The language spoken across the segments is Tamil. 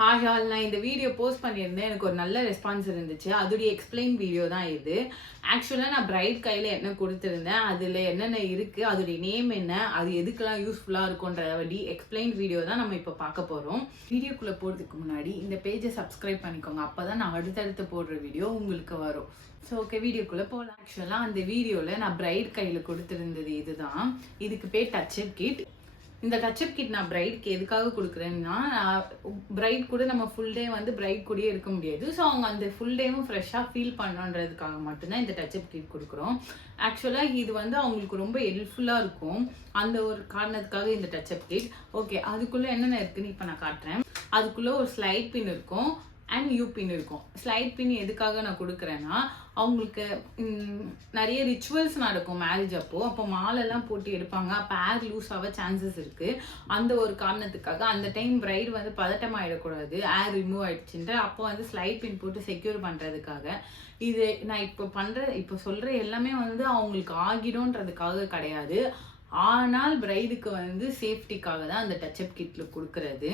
ஹாய் ஆல், நான் இந்த வீடியோ போஸ்ட் பண்ணியிருந்தேன். எனக்கு ஒரு நல்ல ரெஸ்பான்ஸ் இருந்துச்சு. அதோடைய எக்ஸ்பிளைன் வீடியோ தான் இது. ஆக்சுவலாக நான் பிரைட் கையில் என்ன கொடுத்துருந்தேன், அதில் என்னென்ன இருக்குது, அதோடைய நேம் என்ன, அது எதுக்கெல்லாம் யூஸ்ஃபுல்லாக இருக்குன்ற எக்ஸ்பிளைன் வீடியோ தான் நம்ம இப்போ பார்க்க போகிறோம். வீடியோக்குள்ளே போகிறதுக்கு முன்னாடி இந்த பேஜை சப்ஸ்கிரைப் பண்ணிக்கோங்க. அப்போ தான் நான் அடுத்தடுத்து போடுற வீடியோ உங்களுக்கு வரும். ஸோ ஓகே, வீடியோக்குள்ளே போகலாம். ஆக்சுவலாக அந்த வீடியோவில் நான் பிரைட் கையில் கொடுத்துருந்தது இதுதான். இதுக்கு பேர் டச்சப் கிட். இந்த டச்சப் கிட் நான் பிரைட்க்கு எதுக்காக கொடுக்குறேன்னா, பிரைட் கூட நம்ம ஃபுல் டே வந்து பிரைட் கூடயே இருக்க முடியாது. ஸோ அவங்க அந்த ஃபுல் டேவும் ஃப்ரெஷ்ஷாக ஃபீல் பண்ணணுன்றதுக்காக மட்டும்தான் இந்த டச்சப் கிட் கொடுக்குறோம். ஆக்சுவலாக இது வந்து அவங்களுக்கு ரொம்ப ஹெல்ப்ஃபுல்லாக இருக்கும். அந்த ஒரு காரணத்துக்காக இந்த டச்சப் கிட். ஓகே, அதுக்குள்ளே என்னென்ன இருக்குன்னு இப்போ நான் காட்டுறேன். அதுக்குள்ளே ஒரு ஸ்லைட் பின் இருக்கும் அண்ட் யூ பின் இருக்கும். ஸ்லைட் பின் எதுக்காக நான் கொடுக்குறேன்னா, அவங்களுக்கு நிறைய ரிச்சுவல்ஸ் நடக்கும் மேரேஜ் அப்போ மாலெல்லாம் போட்டு எடுப்பாங்க. அப்போ ஏர் லூஸ் ஆக சான்சஸ் இருக்குது. அந்த ஒரு காரணத்துக்காக அந்த டைம் பிரைட் வந்து பதட்டம் ஆகிடக்கூடாது, ஏர் ரிமூவ் ஆகிடுச்சுன்ட்டு அப்போ வந்து ஸ்லைட் பின் போட்டு செக்யூர் பண்ணுறதுக்காக. இது நான் இப்போ சொல்கிற எல்லாமே வந்து அவங்களுக்கு ஆகிடும்ன்றதுக்காக கிடையாது. ஆனால் பிரைடுக்கு வந்து சேஃப்டிக்காக தான் அந்த டச்சப் கிட்டில் கொடுக்குறது.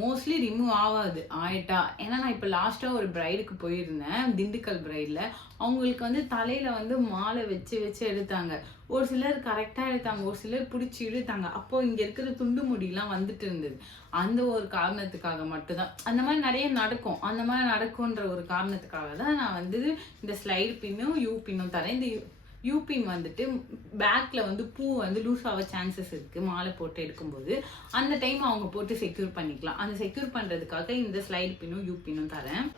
மோஸ்ட்லி ரிமூவ் ஆகாது ஆயிட்டா. ஏன்னா நான் இப்போ லாஸ்ட்டாக ஒரு பிரைடுக்கு போயிருந்தேன், திண்டுக்கல் பிரைடில். அவங்களுக்கு வந்து தலையில் வந்து மாலை வச்சு எடுத்தாங்க. ஒரு சிலர் கரெக்டாக எடுத்தாங்க, ஒரு சிலர் பிடிச்சி இழுத்தாங்க. அப்போது இங்கே இருக்கிற துண்டு முடியெலாம் வந்துட்டு இருந்தது. அந்த ஒரு காரணத்துக்காக மட்டும்தான். அந்த மாதிரி நிறைய நடக்கும். அந்த மாதிரி நடக்கும்ன்ற ஒரு காரணத்துக்காக தான் நான் வந்து இந்த ஸ்லைட் பின்னும் யூ பின்னும் தரேன். இந்த யூபின் வந்துட்டு பேக்கில் வந்து பூ வந்து லூஸ் ஆக சான்சஸ் இருக்குது மாலை போட்டு எடுக்கும்போது. அந்த டைம் அவங்க போட்டு செக்யூர் பண்ணிக்கலாம். அந்த செக்யூர் பண்ணுறதுக்காக இந்த ஸ்லைட் பின்னும் யூபின்னும் தரேன்.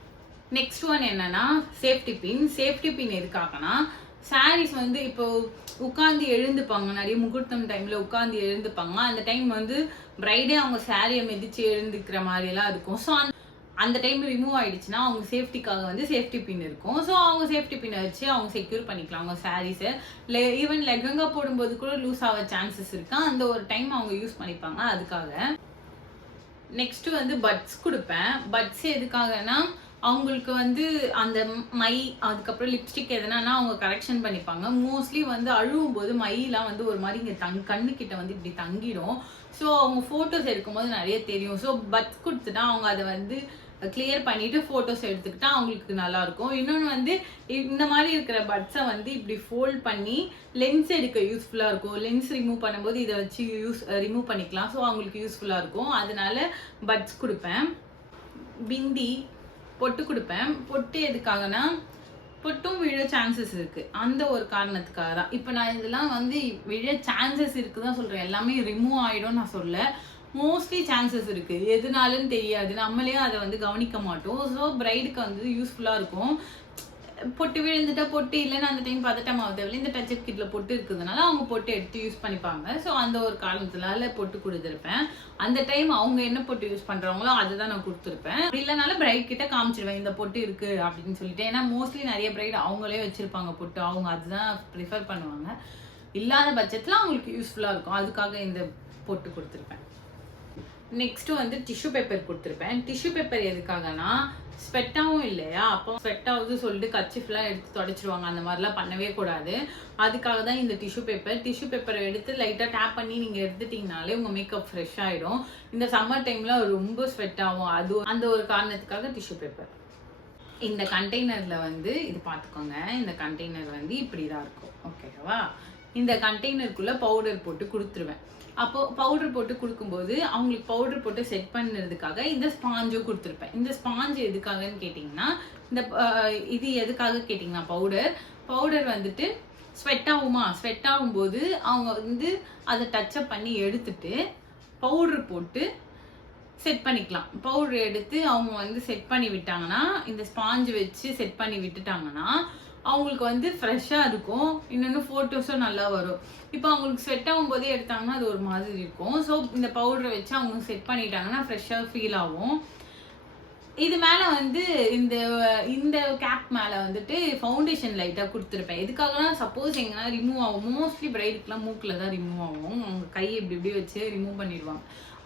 நெக்ஸ்ட் ஒன் என்னன்னா சேஃப்டி பின். சேஃப்டி பின் எதுக்காகனா, சாரீஸ் வந்து இப்போ உட்காந்து எழுந்துப்பாங்க, நிறைய முகூர்த்தம் டைமில் உட்காந்து எழுந்துப்பாங்க. அந்த டைம் வந்து பிரைடே அவங்க சாரியை மிதித்து எழுந்துக்கிற மாதிரியெல்லாம் இருக்கும். ஸோ அந்த டைம் ரிமூவ் ஆகிடுச்சுன்னா அவங்க சேஃப்டிக்காக வந்து சேஃப்டி பின் இருக்கும். ஸோ அவங்க சேஃப்டி பின்னை வச்சு அவங்க செக்யூர் பண்ணிக்கலாம் அவங்க சாரீஸை. ஈவன் லெஹங்கா போடும்போது கூட லூஸ் ஆக சான்சஸ் இருக்கு. அந்த ஒரு டைம் அவங்க யூஸ் பண்ணிப்பாங்க அதுக்காக. நெக்ஸ்ட் வந்து பட்ஸ் கொடுப்பேன். பட்ஸ் எதுக்காகனா, அவங்களுக்கு வந்து அந்த மை, அதுக்கப்புறம் லிப்ஸ்டிக் எதுனா அவங்க கரெக்ஷன் பண்ணிப்பாங்க. மோஸ்ட்லி வந்து அழுவும் போது மையெல்லாம் வந்து ஒரு மாதிரி இங்கே கண்ணுக்கிட்ட வந்து இப்படி தங்கிடும். ஸோ அவங்க ஃபோட்டோஸ் எடுக்கும்போது நிறைய தெரியும். ஸோ பட்ஸ் கொடுத்துட்டா அவங்க அதை வந்து கிளியர் பண்ணிட்டு ஃபோட்டோஸ் எடுத்துக்கிட்டா அவங்களுக்கு நல்லாயிருக்கும். இன்னொன்று வந்து இந்த மாதிரி இருக்கிற பட்ஸை வந்து இப்படி ஃபோல்ட் பண்ணி லென்ஸ் எடுக்க யூஸ்ஃபுல்லாக இருக்கும். லென்ஸ் ரிமூவ் பண்ணும்போது இதை வச்சு ரிமூவ் பண்ணிக்கலாம். ஸோ அவங்களுக்கு யூஸ்ஃபுல்லாக இருக்கும். அதனால பட்ஸ் கொடுப்பேன். பிந்தி பொட்டு கொடுப்பேன். பொட்டு எதுக்காகனா, பொட்டும் விழ சான்சஸ் இருக்குது. அந்த ஒரு காரணத்துக்காக தான். இப்போ நான் இதெல்லாம் வந்து விழ சான்சஸ் இருக்குது தான் சொல்கிறேன். எல்லாமே ரிமூவ் ஆகிடும் நான் சொல்ல. மோஸ்ட்லி சான்சஸ் இருக்குது. எதுனாலும் தெரியாது, நம்மளே அதை வந்து கவனிக்க மாட்டோம். ஸோ பிரைடுக்கு வந்து யூஸ்ஃபுல்லாக இருக்கும். பொட்டு விழுந்துட்டா பொட்டு இல்லைன்னு அந்த டைம் பதட்டமாக தேவையில்லை. இந்த டச்சப் கிட்டில் பொட்டு இருக்கிறதுனால அவங்க பொட்டு எடுத்து யூஸ் பண்ணிப்பாங்க. ஸோ அந்த ஒரு காரணத்தினால பொட்டு கொடுத்துருப்பேன். அந்த டைம் அவங்க என்ன பொட்டு யூஸ் பண்ணுறாங்களோ அதை தான் நான் கொடுத்துருப்பேன். அப்படி இல்லைனாலும் பிரைட் கிட்ட காமிச்சிடுவேன், இந்த பொட்டு இருக்குது அப்படின்னு சொல்லிட்டு. ஏன்னா மோஸ்ட்லி நிறைய பிரைட் அவங்களே வச்சுருப்பாங்க பொட்டு. அவங்க அதுதான் ப்ரிஃபர் பண்ணுவாங்க. இல்லாத பட்சத்தில் அவங்களுக்கு யூஸ்ஃபுல்லாக இருக்கும். அதுக்காக இந்த பொட்டு கொடுத்துருப்பேன். நெக்ஸ்ட்டு வந்து டிஷ்யூ பேப்பர் கொடுத்துருப்பேன். டிஷ்யூ பேப்பர் எதுக்காகனா, ஸ்வெட்டாகவும் இல்லையா, அப்போ ஸ்வெட் ஆகுது சொல்லிட்டு கர்ச்சீஃப்லாம் எடுத்து தொடச்சிருவாங்க. அந்த மாதிரிலாம் பண்ணவே கூடாது. அதுக்காக தான் இந்த டிஷ்யூ பேப்பர். டிஷ்யூ பேப்பரை எடுத்து லைட்டாக டேப் பண்ணி நீங்கள் எடுத்துட்டிங்கனாலே உங்கள் மேக்கப் ஃப்ரெஷ் ஆகிடும். இந்த சம்மர் டைமில் ரொம்ப ஸ்வெட் ஆகும். அது அந்த ஒரு காரணத்துக்காக டிஷ்யூ பேப்பர். இந்த கண்டெய்னரில் வந்து இது பார்த்துக்கோங்க. இந்த கண்டெய்னர் வந்து இப்படி தான் இருக்கும். ஓகேவா? இந்த கண்டெய்னருக்குள்ளே பவுடர் போட்டு கொடுத்துருவேன். அப்போது பவுடர் போட்டு கொடுக்கும்போது அவங்களுக்கு பவுடர் போட்டு செட் பண்ணுறதுக்காக இந்த ஸ்பாஞ்சும் கொடுத்துருப்பேன். இந்த ஸ்பாஞ்சு எதுக்காகன்னு கேட்டிங்கன்னா, இது எதுக்காக கேட்டிங்கன்னா, பவுடர் வந்துட்டு ஸ்வெட் ஆகும்போது அவங்க வந்து அதை டச்சப் பண்ணி எடுத்துட்டு பவுடர் போட்டு செட் பண்ணிக்கலாம். பவுடர் எடுத்து அவங்க வந்து செட் பண்ணி விட்டாங்கன்னா, இந்த ஸ்பாஞ்சு வச்சு செட் பண்ணி விட்டுட்டாங்கன்னா அவங்களுக்கு வந்து ஃப்ரெஷ்ஷாக இருக்கும். இன்னொன்று ஃபோட்டோஸும் நல்லா வரும். இப்போ அவங்களுக்கு ஸ்வெட் ஆகும்போதே எடுத்தாங்கன்னா அது ஒரு மாதிரி இருக்கும். ஸோ இந்த பவுடரை வச்சு அவங்க செட் பண்ணிட்டாங்கன்னா ஃப்ரெஷ்ஷாக ஃபீல் ஆகும். இது மேலே வந்து இந்த கேப் மேலே வந்துட்டு ஃபவுண்டேஷன் லைட்டாக கொடுத்துருப்பேன். எதுக்காகனா, சப்போஸ் எங்கன்னா ரிமூவ் ஆகும். மோஸ்ட்லி பிரைடுக்குலாம் மூக்கில் தான் ரிமூவ் ஆகும். அவங்க கையை இப்படி வச்சு ரிமூவ் பண்ணிடுவாங்க.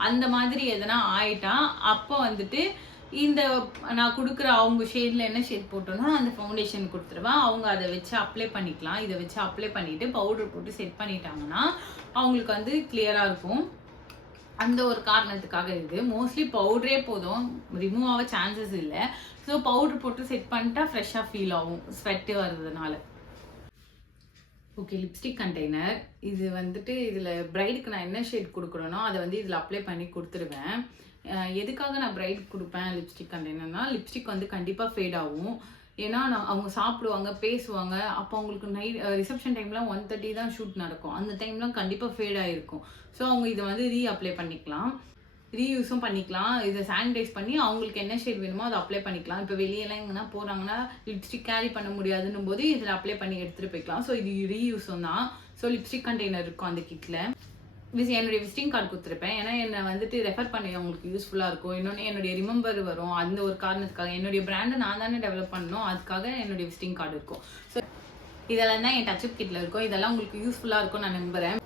அந்த மாதிரி எதனா ஆயிட்டா அப்போ வந்துட்டு இந்த நான் கொடுக்குற அவங்க ஷேடில் என்ன ஷேட் போட்டோன்னா அந்த ஃபவுண்டேஷன் கொடுத்துருவேன். அவங்க அதை வச்சு அப்ளை பண்ணிக்கலாம். இதை வச்சு அப்ளை பண்ணிவிட்டு பவுடர் போட்டு செட் பண்ணிட்டாங்கன்னா அவங்களுக்கு வந்து கிளியராக இருக்கும். அந்த ஒரு காரணத்துக்காக இது. மோஸ்ட்லி பவுடரே போதும், ரிமூவ் ஆக சான்சஸ் இல்லை. ஸோ பவுடர் போட்டு செட் பண்ணிட்டா ஃப்ரெஷ்ஷாக ஃபீல் ஆகும் ஸ்வெட்டு வர்றதுனால. Okay, lipstick container. இது வந்துட்டு இதில் பிரைடுக்கு நான் என்ன ஷேட் கொடுக்குறேனோ அதை வந்து இதில் அப்ளை பண்ணி கொடுத்துருவேன். எதுக்காக நான் பிரைடுக்கு கொடுப்பேன் லிப்ஸ்டிக் கண்டெய்னர்னா, லிப்ஸ்டிக் வந்து கண்டிப்பாக ஃபேட் ஆகும். ஏன்னா அவங்க சாப்பிடுவாங்க, பேசுவாங்க. அப்போ அவங்களுக்கு நைட் ரிசப்ஷன் டைம்லாம் 1:30 தான் ஷூட் நடக்கும். அந்த டைம்லாம் கண்டிப்பாக ஃபேட் ஆகிருக்கும். ஸோ அவங்க இதை வந்து அப்ளை பண்ணிக்கலாம், ரீயூஸும் பண்ணிக்கலாம். இதை சானிடைஸ் பண்ணி அவங்களுக்கு என்ன ஷேட் வேணுமோ அதை அப்ளை பண்ணிக்கலாம். இப்போ வெளியெல்லாம் எங்கன்னா போகிறாங்கன்னா லிப்ஸ்டிக் கேரி பண்ண முடியாதுன்னும் போது இதில் அப்ளை பண்ணி எடுத்துகிட்டு போய்க்கலாம். ஸோ இது ரீயூஸும் தான். ஸோ லிப்ஸ்டிக் கண்டெய்னர் இருக்கும் அந்த கிட்டில். என்னுடைய விசிட்டிங் கார்டு கொடுத்துருப்பேன். ஏன்னா என்னை வந்துட்டு ரெஃபர் பண்ணி அவங்களுக்கு யூஸ்ஃபுல்லாக இருக்கும். இன்னொன்று என்னுடைய ரிமெம்பர் வரும். அந்த ஒரு காரணத்துக்காக என்னுடைய பிராண்டை நான் தானே டெவலப் பண்ணணும், அதுக்காக என்னுடைய விசிட்டிங் கார்டு இருக்கும். ஸோ இதெல்லாம் தான் என் டச்சப் கிட்டில் இருக்கும். இதெல்லாம் உங்களுக்கு யூஸ்ஃபுல்லாக இருக்கும் நான் நம்புகிறேன்.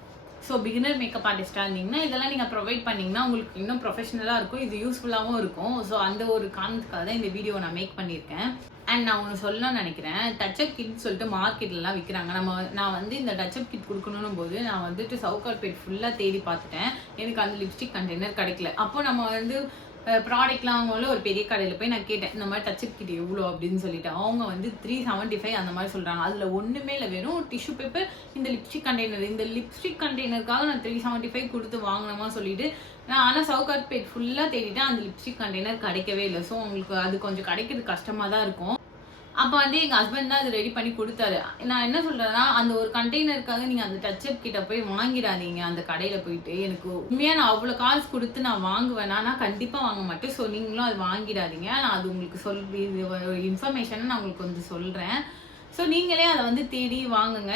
ஸோ பிகினர் மேக்கப் ஆர்டிஸ்டாக இருந்தீங்கன்னா இதெல்லாம் நீங்கள் ப்ரொவைட் பண்ணிங்கன்னா உங்களுக்கு இன்னும் ப்ரொஃபஷனலாக இருக்கும், இது யூஸ்ஃபுல்லாகவும் இருக்கும். ஸோ அந்த ஒரு காரணத்துக்காக தான் இந்த வீடியோ நான் மேக் பண்ணியிருக்கேன். அண்ட் நான் ஒன்று சொல்லணும்னு நினைக்கிறேன், டச்சப் கிட் சொல்லிட்டு மார்க்கெட்லலாம் விற்கிறாங்க. நான் வந்து இந்த டச்சப் கிட் கொடுக்கணும் போது நான் வந்துட்டு சவுகார்பேட் ஃபுல்லாக தேடி பார்த்துட்டேன். எனக்கு அந்த லிப்ஸ்டிக் கண்டெய்னர் கிடைக்கல. அப்போ நம்ம வந்து ப்ராடக்ட்லாம் வாங்கும்போது ஒரு பெரிய கடையில் போய் நான் கேட்டேன், இந்த மாதிரி டச்சப் கிட் எவ்வளோ அப்படின்னு சொல்லிட்டு. அவங்க வந்து 375 அந்த மாதிரி சொல்கிறாங்க. அதில் ஒன்றுமே இல்லை, வெறும் டிஷ்யூ பேப்பர், இந்த லிப்ஸ்டிக் கண்டெய்னர். இந்த லிப்ஸ்டிக் கண்டெய்னருக்காக நான் 375 கொடுத்து வாங்கினோமா சொல்லிட்டு நான் ஆனால் சவுகார்பேட் ஃபுல்லாக தேடிட்டேன், அந்த லிப்ஸ்டிக் கண்டெய்னர் கிடைக்கவே இல்லை. ஸோ உங்களுக்கு அது கொஞ்சம் கிடைக்கிறது கஷ்டமாக தான் இருக்கும். அப்போ வந்து எங்கள் ஹஸ்பண்ட் தான் அது ரெடி பண்ணி கொடுத்தாரு. நான் என்ன சொல்கிறேன்னா, அந்த ஒரு கண்டெய்னருக்காக நீங்கள் அந்த டச்சப் கிட்ட போய் வாங்கிடாதீங்க அந்த கடையில் போயிட்டு. எனக்கு உண்மையாக நான் அவ்வளோ காசு கொடுத்து நான் வாங்குவேன்னா நான் கண்டிப்பாக வாங்க மாட்டேன். ஸோ நீங்களும் அது வாங்கிடாதீங்க. நான் அது உங்களுக்கு இன்ஃபர்மேஷனை நான் உங்களுக்கு வந்து சொல்கிறேன். ஸோ நீங்களே அதை வந்து தேடி வாங்குங்க.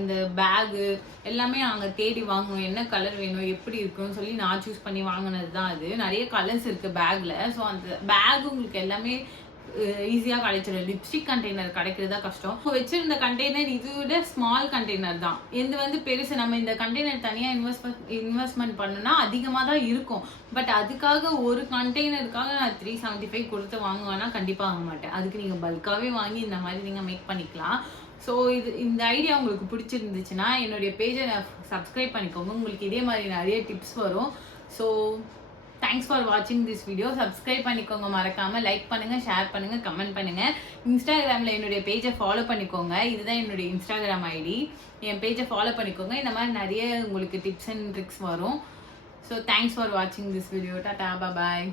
இந்த பேகு எல்லாமே நாங்கள் தேடி வாங்குவோம். என்ன கலர் வேணும், எப்படி இருக்குன்னு சொல்லி நான் சூஸ் பண்ணி வாங்கினது தான் அது. நிறைய கலர்ஸ் இருக்குது பேக்கில். ஸோ அந்த பேக் உங்களுக்கு எல்லாமே ஈஸியாக கிடைச்சிடும். லிப்ஸ்டிக் கண்டெய்னர் கிடைக்கிறதா கஷ்டம். இப்போ வச்சிருந்த கண்டெய்னர் இது விட ஸ்மால் கண்டெய்னர் தான். இது வந்து பெருசு. நம்ம இந்த கண்டெய்னர் தனியாக இன்வெஸ்ட்மெண்ட் பண்ணோன்னா அதிகமாக தான் இருக்கும். பட் அதுக்காக ஒரு கண்டெய்னருக்காக நான் 375 கொடுத்து வாங்குவேன்னா கண்டிப்பாக வாங்க மாட்டேன். அதுக்கு நீங்கள் பல்காகவே வாங்கி இந்த மாதிரி நீங்கள் மேக் பண்ணிக்கலாம். ஸோ இந்த ஐடியா உங்களுக்கு பிடிச்சிருந்துச்சுன்னா என்னுடைய பேஜை சப்ஸ்கிரைப் பண்ணிக்கோங்க. உங்களுக்கு இதே மாதிரி நிறைய டிப்ஸ் வரும். ஸோ தேங்க்ஸ் ஃபார் வாட்சிங் திஸ் வீடியோ. சப்ஸ்கிரைப் பண்ணிக்கோங்க மறக்காமல். லைக் பண்ணுங்கள், ஷேர் பண்ணுங்கள், கமெண்ட் பண்ணுங்கள். இன்ஸ்டாகிராமில் என்னுடைய பேஜை ஃபாலோ பண்ணிக்கோங்க. இதுதான் என்னுடைய இன்ஸ்டாகிராம் ஐடி. என் பேஜை ஃபாலோ பண்ணிக்கோங்க. இந்த மாதிரி நிறைய உங்களுக்கு டிப்ஸ் அண்ட் ட்ரிக்ஸ் வரும். ஸோ தேங்க்ஸ் ஃபார் வாட்சிங் திஸ் வீடியோ. டாடா, பாய்.